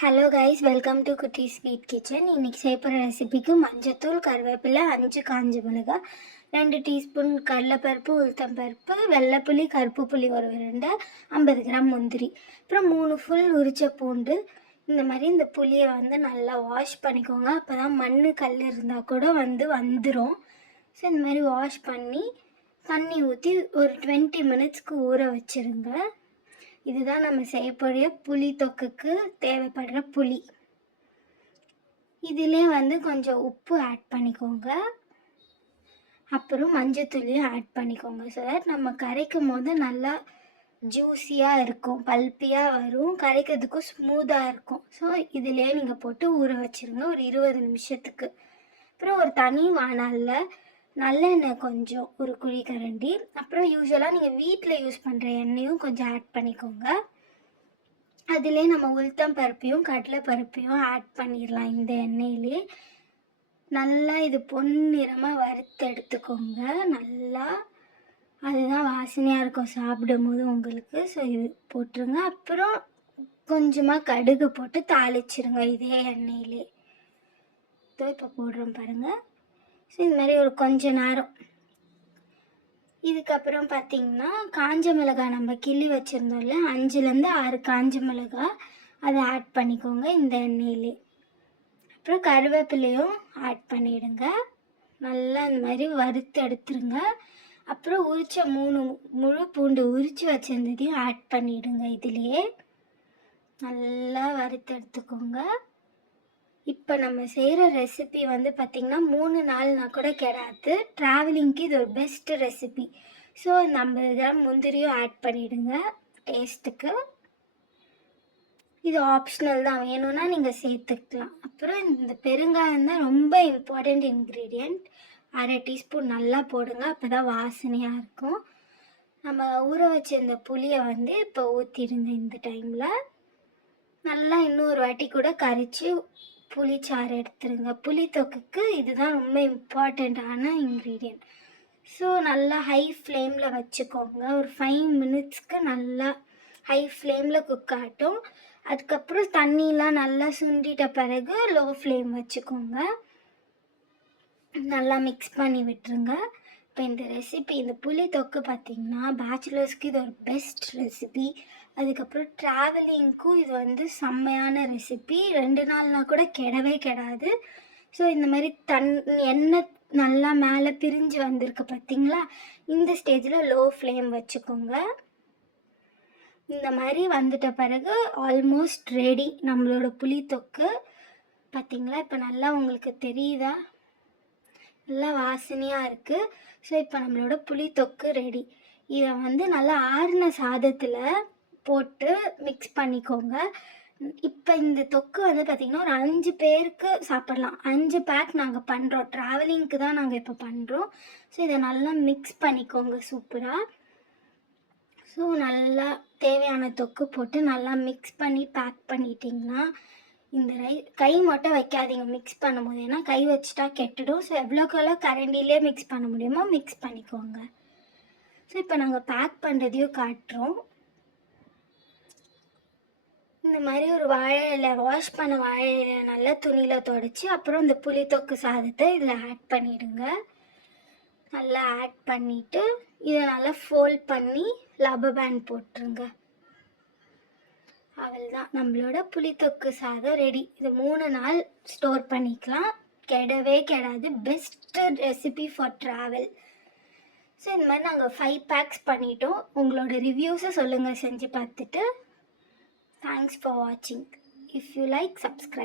Hello guys, welcome to குட்டி sweet kitchen. இன்றைக்கி செய்ய போகிற ரெசிபிக்கு மஞ்சத்தூள், கருவேப்பிலை, 5 காஞ்ச மிளகாய், 2 டீஸ்பூன் கடலைப்பருப்பு, உளுத்தம்பருப்பு, வெள்ளைப்புளி, கருப்பு புளி ஒரு 2, 50 கிராம் முந்திரி, அப்புறம் 3 ஃபுல் உரிச்ச பூண்டு. இந்த மாதிரி இந்த புளியை நல்லா வாஷ் பண்ணிக்கோங்க. அப்போ தான் மண் கல் இருந்தால் கூட வந்துடும். ஸோ இந்த மாதிரி வாஷ் பண்ணி தண்ணி ஊற்றி ஒரு 20 மினிட்ஸ்க்கு ஊற வச்சுருங்க. இதுதான் நம்ம செய்யக்கூடிய புளி தொக்குக்கு தேவைப்படுற புளி. இதிலே கொஞ்சம் உப்பு ஆட் பண்ணிக்கோங்க. அப்புறம் மஞ்சத்தூளியும் ஆட் பண்ணிக்கோங்க. ஸோ தட் நம்ம கரைக்கும் போது நல்லா ஜூஸியாக இருக்கும், பல்பியாக வரும், கரைக்கிறதுக்கும் ஸ்மூத்தாக இருக்கும். ஸோ இதிலே நீங்கள் போட்டு ஊற வச்சுருங்க ஒரு 20 நிமிஷத்துக்கு. அப்புறம் ஒரு தனி வாணலில் நல்லெண்ணெய் கொஞ்சம் ஒரு குழிக்கரண்டி, அப்புறம் யூஸ்வலாக நீங்கள் வீட்டில் யூஸ் பண்ணுற எண்ணெயும் கொஞ்சம் ஆட் பண்ணிக்கோங்க. அதிலே நம்ம உளுத்தம் பருப்பையும் கடலை பருப்பையும் ஆட் பண்ணிடலாம். இந்த எண்ணெயிலே நல்லா இது பொன்னிறமாக வறுத்து எடுத்துக்கோங்க. நல்லா அதுதான் வாசனையாக இருக்கும் சாப்பிடும் போது உங்களுக்கு. ஸோ இது போட்டுருங்க. அப்புறம் கொஞ்சமாக கடுகு போட்டு தாளிச்சிருங்க இதே எண்ணெயிலே. இப்போ போடுறோம் பாருங்கள். ஸோ இது மாதிரி ஒரு கொஞ்ச நேரம். இதுக்கப்புறம் பார்த்திங்கன்னா காஞ்ச மிளகாய் நம்ம கிள்ளி வச்சுருந்தோம்ல, 5லேருந்து 6 காஞ்ச மிளகாய் அதை ஆட் பண்ணிக்கோங்க இந்த எண்ணெயிலே. அப்புறம் கருவேப்பிலையும் ஆட் பண்ணிவிடுங்க. நல்லா இந்த மாதிரி வறுத்து எடுத்துருங்க. அப்புறம் உரித்த 3 முழு பூண்டு உரித்து வச்சுருந்ததையும் ஆட் பண்ணிவிடுங்க. இதுலேயே நல்லா வறுத்து எடுத்துக்கோங்க. இப்போ நம்ம செய்கிற ரெசிபி பார்த்திங்கன்னா 3 நாள்னா கூட கெடாது. ட்ராவலிங்க்கு இது ஒரு பெஸ்ட்டு ரெசிபி. ஸோ இந்த 50 கிராம் முந்திரியும் ஆட் பண்ணிவிடுங்க டேஸ்ட்டுக்கு. இது ஆப்ஷனல் தான், வேணும்னா நீங்கள் சேர்த்துக்கலாம். அப்புறம் இந்த பெருங்காயம் தான் ரொம்ப இம்பார்ட்டண்ட் இன்க்ரீடியண்ட். 1/2 டீஸ்பூன் நல்லா போடுங்க, அப்போ தான் வாசனையாக இருக்கும். நம்ம ஊற வச்சிருந்த புளியை இப்போ ஊற்றிடுங்க. இந்த டைமில் நல்லா இன்னொரு வாட்டி கூட கரைச்சி புளிச்சாறு எடுத்துருங்க. புளி தொக்குக்கு இதுதான் ரொம்ப இம்பார்ட்டண்ட்டான இன்க்ரீடியண்ட். ஸோ நல்லா ஹை ஃப்ளேமில் வச்சுக்கோங்க. ஒரு 5 மினிட்ஸ்க்கு நல்லா ஹை ஃப்ளேமில் குக் ஆகட்டும். அதுக்கப்புறம் தண்ணியெலாம் நல்லா சுண்டிட்ட பிறகு லோ ஃப்ளேம் வச்சுக்கோங்க. நல்லா மிக்ஸ் பண்ணி விட்டுருங்க. இப்போ இந்த ரெசிபி, இந்த புளி தொக்கு பார்த்திங்கன்னா பேச்சுலர்ஸ்க்கு இது ஒரு பெஸ்ட் ரெசிபி. அதுக்கப்புறம் ட்ராவலிங்க்கும் இது செம்மையான ரெசிபி. 2 நாள்னா கூட கெடவே கெடாது. ஸோ இந்த மாதிரி எண்ணெய் நல்லா மேலே பிரிஞ்சு வந்திருக்கு பார்த்திங்களா, இந்த ஸ்டேஜில் லோ ஃப்ளேம் வச்சுக்கோங்க. இந்த மாதிரி வந்துட்ட பிறகு ஆல்மோஸ்ட் ரெடி நம்மளோட புளி தொக்கு. பார்த்திங்களா, இப்போ நல்லா உங்களுக்கு தெரியுதா, நல்லா வாசனையாக இருக்குது. ஸோ இப்போ நம்மளோட புளி தொக்கு ரெடி. இதை நல்லா ஆறின சாதத்தில் போட்டு மிக்ஸ் பண்ணிக்கோங்க. இப்போ இந்த தொக்கு பார்த்திங்கன்னா ஒரு 5 பேருக்கு சாப்பிட்லாம். 5 பேக் நாங்கள் பண்ணுறோம், ட்ராவலிங்க்கு தான் நாங்கள் இப்போ பண்ணுறோம். ஸோ இதை நல்லா மிக்ஸ் பண்ணிக்கோங்க சூப்பராக. ஸோ நல்லா தேவையான தொக்கு போட்டு நல்லா மிக்ஸ் பண்ணி பேக் பண்ணிட்டிங்கன்னா, இந்த கை மட்டும் வைக்காதீங்க மிக்ஸ் பண்ணும்போது, ஏன்னா கை வச்சுட்டா கெட்டுடும். ஸோ எவ்வளோக்கெவ்வளோ கரண்டிலே மிக்ஸ் பண்ண முடியுமோ மிக்ஸ் பண்ணிக்கோங்க. ஸோ இப்போ நாங்கள் பேக் பண்ணுறதையும் காட்டுறோம். இந்த மாதிரி ஒரு வாழை இலை, வாஷ் பண்ண வாழை இலை நல்லா துணியில் துடைச்சி, அப்புறம் இந்த புளி தொக்கு சாதத்தை இதில் ஆட் பண்ணிவிடுங்க. நல்லா ஆட் பண்ணிவிட்டு இதை நல்லா ஃபோல்ட் பண்ணி லப்பர் பேண்ட் போட்டுருங்க. அவ்வளோதான், நம்மளோட புளித்தொக்கு சாதம் ரெடி. இது 3 நாள் ஸ்டோர் பண்ணிக்கலாம், கெடவே கெடாது. Best recipe for travel. So இந்த மாதிரி நாங்கள் 5 பேக்ஸ் பண்ணிட்டோம். உங்களோட ரிவ்யூஸை சொல்லுங்கள் செஞ்சு பார்த்துட்டு. தேங்க்ஸ் ஃபார் வாட்சிங். If you like, subscribe.